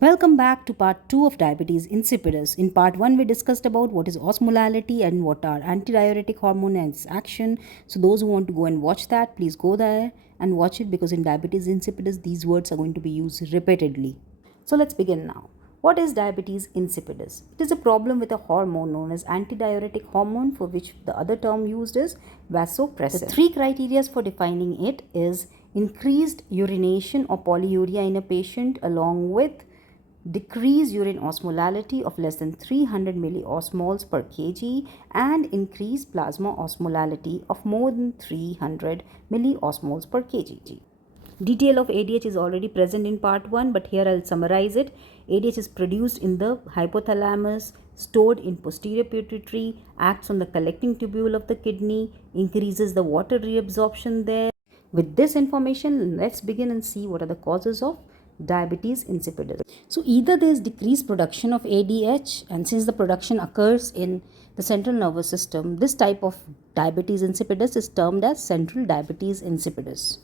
Welcome back to part 2 of diabetes insipidus. In part 1 we discussed about what is osmolality and what are antidiuretic hormone and its action. So those who want to go and watch that, please go there and watch it because in diabetes insipidus these words are going to be used repeatedly. So let's begin now. What is diabetes insipidus? It is a problem with a hormone known as antidiuretic hormone, for which the other term used is vasopressin. The three criteria for defining it is increased urination or polyuria in a patient along with decrease urine osmolality of less than 300 milliosmoles per kg and increase plasma osmolality of more than 300 milliosmoles per kg. Detail of ADH is already present in part 1, but here I'll summarize it. ADH is produced in the hypothalamus, stored in posterior pituitary, acts on the collecting tubule of the kidney, increases the water reabsorption there. With this information, let's begin and see what are the causes of diabetes insipidus. So either there is decreased production of ADH, and since the production occurs in the central nervous system, this type of diabetes insipidus is termed as central diabetes insipidus.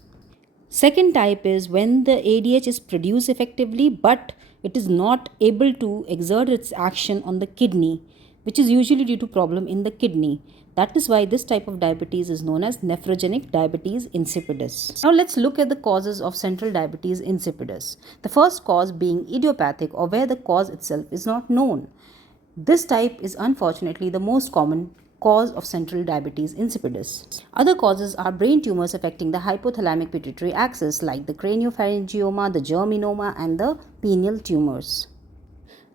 Second type is when the ADH is produced effectively but it is not able to exert its action on the kidney, which is usually due to problem in the kidney. That is why this type of diabetes is known as nephrogenic diabetes insipidus. Now let's look at the causes of central diabetes insipidus. The first cause being idiopathic, or where the cause itself is not known. This type is unfortunately the most common cause of central diabetes insipidus. Other causes are brain tumors affecting the hypothalamic pituitary axis like the craniopharyngioma, the germinoma and the pineal tumors.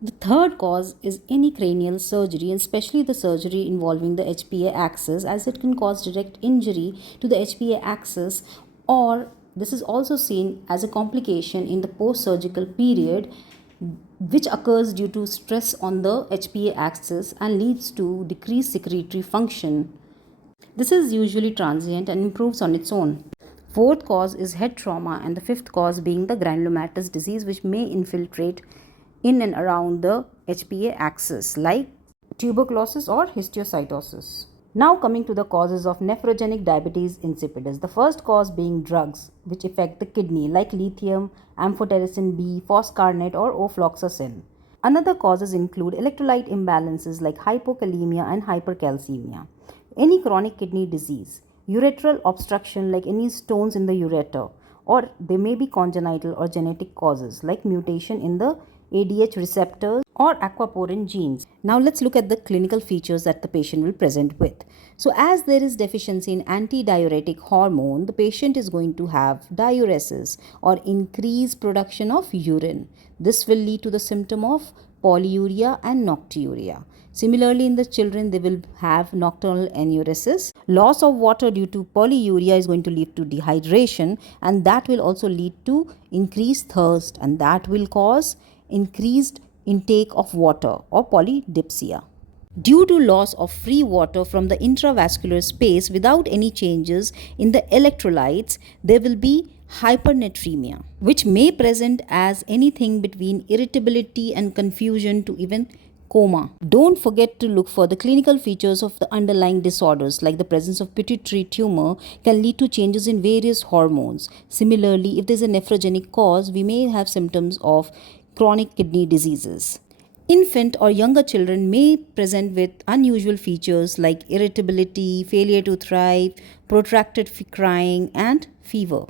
The third cause is any cranial surgery, and especially the surgery involving the HPA axis, as it can cause direct injury to the HPA axis, or this is also seen as a complication in the post-surgical period, which occurs due to stress on the HPA axis and leads to decreased secretory function. This is usually transient and improves on its own. Fourth cause is head trauma, and the fifth cause being the granulomatous disease, which may infiltrate in and around the HPA axis like tuberculosis or histiocytosis. Now coming to the causes of nephrogenic diabetes insipidus. The first cause being drugs which affect the kidney like lithium, amphotericin B, foscarnet or ofloxacin. Another causes include electrolyte imbalances like hypokalemia and hypercalcemia, any chronic kidney disease, ureteral obstruction like any stones in the ureter, or they may be congenital or genetic causes like mutation in the ADH receptors or aquaporin genes. Now let's look at the clinical features that the patient will present with. So as there is deficiency in antidiuretic hormone, the patient is going to have diuresis or increased production of urine. This will lead to the symptom of polyuria and nocturia. Similarly, in the children, they will have nocturnal enuresis. Loss of water due to polyuria is going to lead to dehydration, and that will also lead to increased thirst, and that will cause increased intake of water or polydipsia. Due to loss of free water from the intravascular space without any changes in the electrolytes, there will be hypernatremia, which may present as anything between irritability and confusion to even coma. Don't forget to look for the clinical features of the underlying disorders, like the presence of pituitary tumor can lead to changes in various hormones. Similarly, if there is a nephrogenic cause, we may have symptoms of chronic kidney diseases. Infant or younger children may present with unusual features like irritability, failure to thrive, protracted crying, and fever.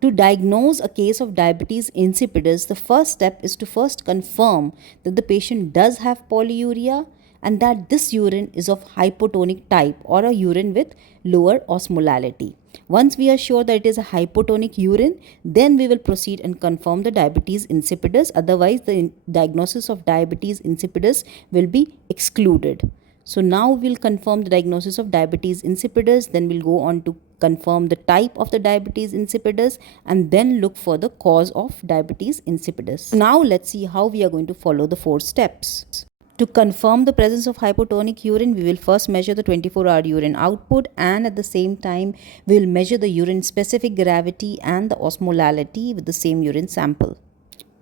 To diagnose a case of diabetes insipidus, the first step is to first confirm that the patient does have polyuria and that this urine is of hypotonic type or a urine with lower osmolality. Once we are sure that it is a hypotonic urine, then we will proceed and confirm the diabetes insipidus. Otherwise, the diagnosis of diabetes insipidus will be excluded. So now we'll confirm the diagnosis of diabetes insipidus, then we'll go on to confirm the type of the diabetes insipidus and then look for the cause of diabetes insipidus. Now let's see how we are going to follow the 4 steps. To confirm the presence of hypotonic urine, we will first measure the 24-hour urine output, and at the same time, we will measure the urine specific gravity and the osmolality with the same urine sample.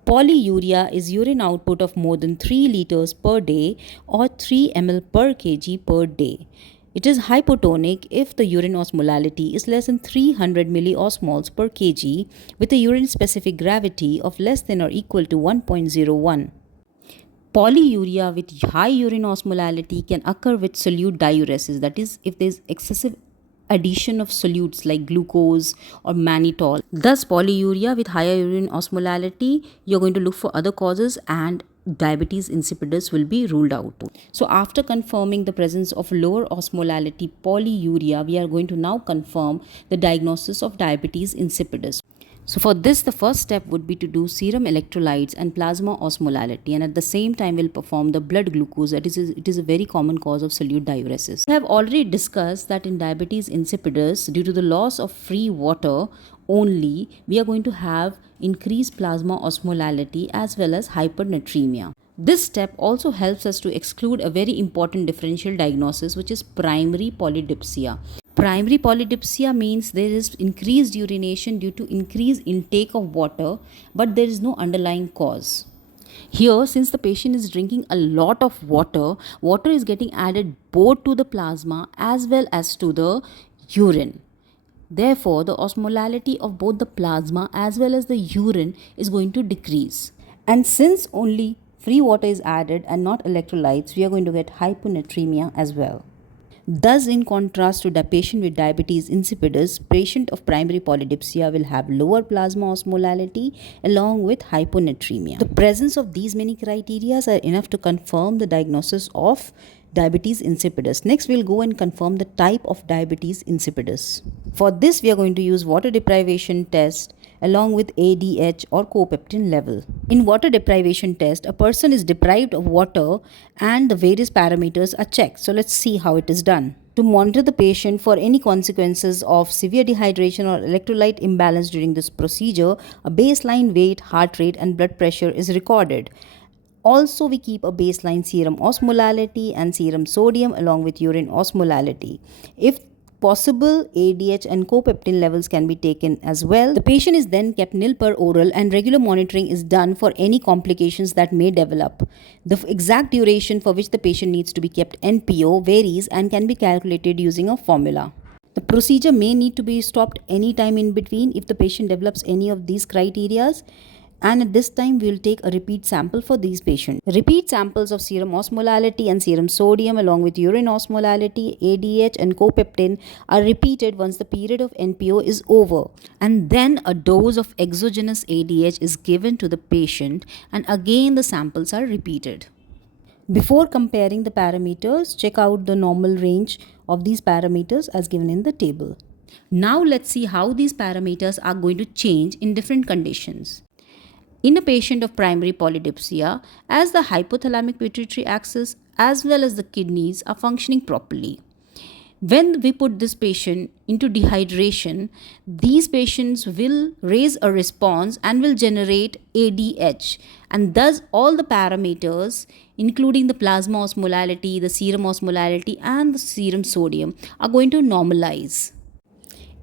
Polyuria is urine output of more than 3 liters per day or 3 ml per kg per day. It is hypotonic if the urine osmolality is less than 300 milliosmoles per kg with a urine specific gravity of less than or equal to 1.01. Polyuria with high urine osmolality can occur with solute diuresis, that is, if there is excessive addition of solutes like glucose or mannitol. Thus, polyuria with higher urine osmolality, you're going to look for other causes and diabetes insipidus will be ruled out. So, after confirming the presence of lower osmolality polyuria, we are going to now confirm the diagnosis of diabetes insipidus. So for this, the first step would be to do serum electrolytes and plasma osmolality, and at the same time we'll perform the blood glucose. That is, it is a very common cause of solute diuresis. We have already discussed that in diabetes insipidus, due to the loss of free water only, we are going to have increased plasma osmolality as well as hypernatremia. This step also helps us to exclude a very important differential diagnosis, which is primary polydipsia. Primary polydipsia means there is increased urination due to increased intake of water, but there is no underlying cause. Here, since the patient is drinking a lot of water, water is getting added both to the plasma as well as to the urine. Therefore, the osmolality of both the plasma as well as the urine is going to decrease. And since only free water is added and not electrolytes, we are going to get hyponatremia as well. Thus, in contrast to the patient with diabetes insipidus, patient of primary polydipsia will have lower plasma osmolality along with hyponatremia. The presence of these many criteria are enough to confirm the diagnosis of diabetes insipidus. Next, we'll go and confirm the type of diabetes insipidus. For this, we are going to use water deprivation test along with ADH or copeptin level. In water deprivation test, a person is deprived of water and the various parameters are checked. So let's see how it is done. To monitor the patient for any consequences of severe dehydration or electrolyte imbalance during this procedure, a baseline weight, heart rate and blood pressure is recorded. Also, we keep a baseline serum osmolality and serum sodium along with urine osmolality. If possible, ADH and copeptin levels can be taken as well. The patient is then kept nil per oral and regular monitoring is done for any complications that may develop. The exact duration for which the patient needs to be kept NPO varies and can be calculated using a formula. The procedure may need to be stopped anytime in between if the patient develops any of these criteria. And at this time, we will take a repeat sample for these patients. Repeat samples of serum osmolality and serum sodium along with urine osmolality, ADH and copeptin are repeated once the period of NPO is over. And then a dose of exogenous ADH is given to the patient and again the samples are repeated. Before comparing the parameters, check out the normal range of these parameters as given in the table. Now let's see how these parameters are going to change in different conditions. In a patient of primary polydipsia, as the hypothalamic pituitary axis as well as the kidneys are functioning properly. When we put this patient into dehydration, these patients will raise a response and will generate ADH, and thus all the parameters including the plasma osmolality, the serum osmolality and the serum sodium are going to normalize.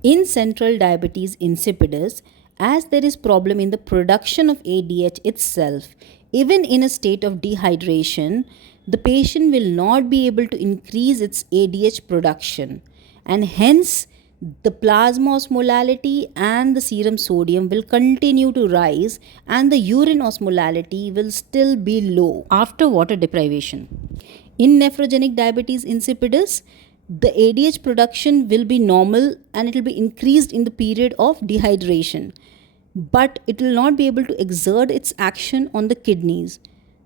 In central diabetes insipidus, as there is problem in the production of ADH itself, even in a state of dehydration, the patient will not be able to increase its ADH production, and hence the plasma osmolality and the serum sodium will continue to rise and the urine osmolality will still be low after water deprivation. In nephrogenic diabetes insipidus, the ADH production will be normal and it will be increased in the period of dehydration, but it will not be able to exert its action on the kidneys.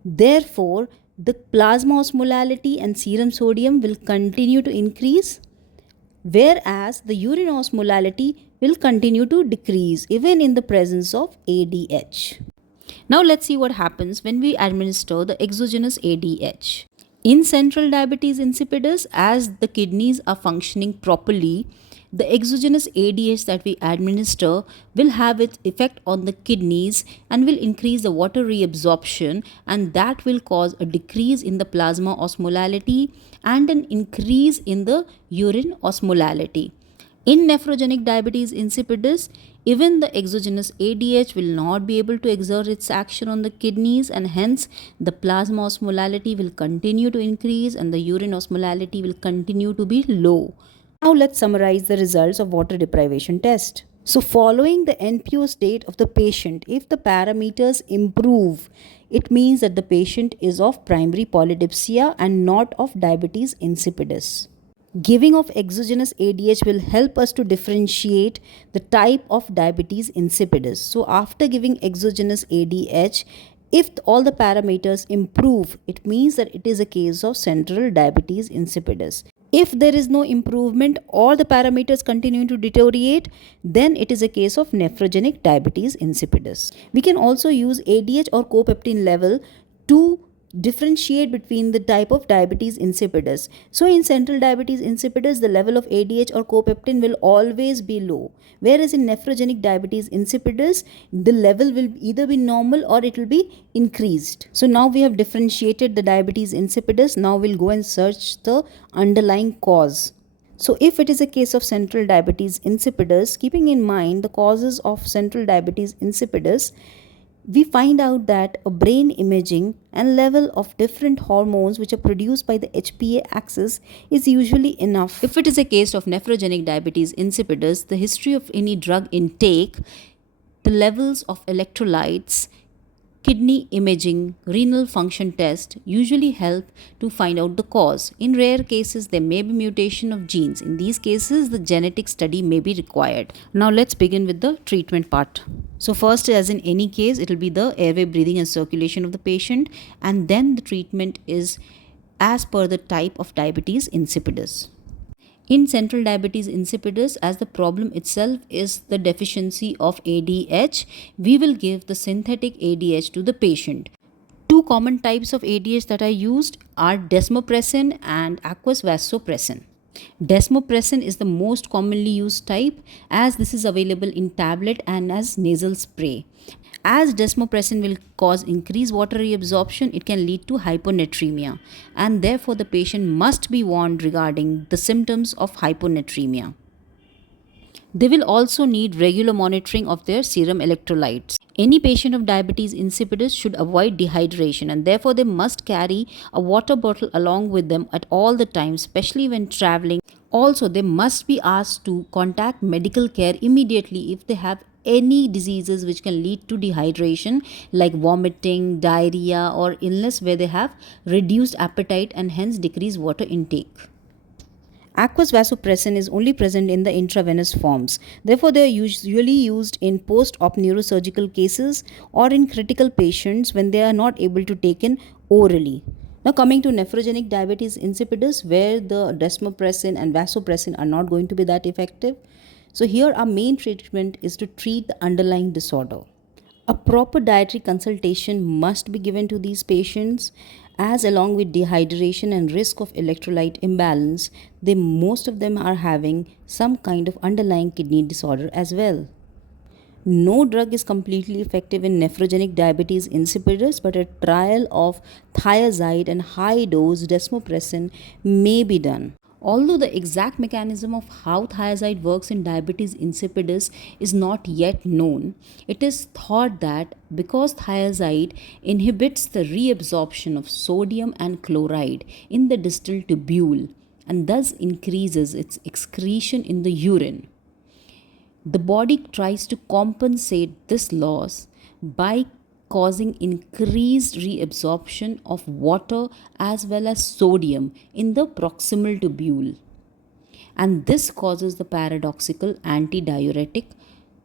Therefore, the plasma osmolality and serum sodium will continue to increase, whereas the urine osmolality will continue to decrease even in the presence of ADH. Now let's see what happens when we administer the exogenous ADH. In central diabetes insipidus, as the kidneys are functioning properly, the exogenous ADH that we administer will have its effect on the kidneys and will increase the water reabsorption, and that will cause a decrease in the plasma osmolality and an increase in the urine osmolality. In nephrogenic diabetes insipidus, Even the exogenous ADH will not be able to exert its action on the kidneys, and hence the plasma osmolality will continue to increase and the urine osmolality will continue to be low. Now let's summarize the results of water deprivation test. So following the NPO state of the patient, if the parameters improve, it means that the patient is of primary polydipsia and not of diabetes insipidus. Giving of exogenous ADH will help us to differentiate the type of diabetes insipidus. So after giving exogenous ADH, if all the parameters improve, it means that it is a case of central diabetes insipidus. If there is no improvement or the parameters continue to deteriorate, then it is a case of nephrogenic diabetes insipidus. We can also use ADH or copeptin level to differentiate between the type of diabetes insipidus. So in central diabetes insipidus, the level of ADH or copeptin will always be low, whereas in nephrogenic diabetes insipidus, the level will either be normal or it will be increased. So now we have differentiated the diabetes insipidus. Now we'll go and search the underlying cause. So if it is a case of central diabetes insipidus, keeping in mind the causes of central diabetes insipidus, we find out that a brain imaging and level of different hormones which are produced by the HPA axis is usually enough. If it is a case of nephrogenic diabetes insipidus, the history of any drug intake, the levels of electrolytes, kidney imaging, renal function test usually help to find out the cause. In rare cases, there may be mutation of genes. In these cases, the genetic study may be required. Now let's begin with the treatment part. So first, as in any case, it will be the airway, breathing and circulation of the patient, and then the treatment is as per the type of diabetes insipidus. In central diabetes insipidus, as the problem itself is the deficiency of ADH, we will give the synthetic ADH to the patient. Two common types of ADH that are used are desmopressin and aqueous vasopressin. Desmopressin is the most commonly used type, as this is available in tablet and as nasal spray. As desmopressin will cause increased water reabsorption, it can lead to hyponatremia, and therefore the patient must be warned regarding the symptoms of hyponatremia. They will also need regular monitoring of their serum electrolytes. Any patient of diabetes insipidus should avoid dehydration, and therefore they must carry a water bottle along with them at all the times, especially when traveling. Also, they must be asked to contact medical care immediately if they have any diseases which can lead to dehydration, like vomiting, diarrhea, or illness where they have reduced appetite and hence decreased water intake. Aqueous vasopressin is only present in the intravenous forms. Therefore, they are usually used in post-op neurosurgical cases or in critical patients when they are not able to take in orally. Now coming to nephrogenic diabetes insipidus, where the desmopressin and vasopressin are not going to be that effective. So here our main treatment is to treat the underlying disorder. A proper dietary consultation must be given to these patients, as along with dehydration and risk of electrolyte imbalance, most of them are having some kind of underlying kidney disorder as well. No drug is completely effective in nephrogenic diabetes insipidus, but a trial of thiazide and high dose desmopressin may be done. Although the exact mechanism of how thiazide works in diabetes insipidus is not yet known, it is thought that because thiazide inhibits the reabsorption of sodium and chloride in the distal tubule and thus increases its excretion in the urine, the body tries to compensate this loss by causing increased reabsorption of water as well as sodium in the proximal tubule. And this causes the paradoxical antidiuretic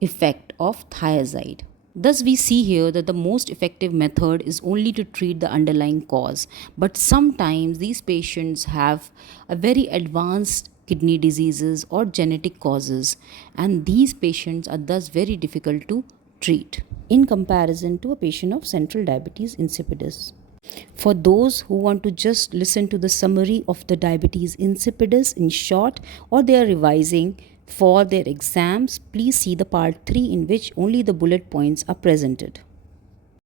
effect of thiazide. Thus, we see here that the most effective method is only to treat the underlying cause. But sometimes these patients have a very advanced kidney diseases or genetic causes, and these patients are thus very difficult to treat in comparison to a patient of central diabetes insipidus. For those who want to just listen to the summary of the diabetes insipidus in short, or they are revising for their exams, please see the part 3 in which only the bullet points are presented.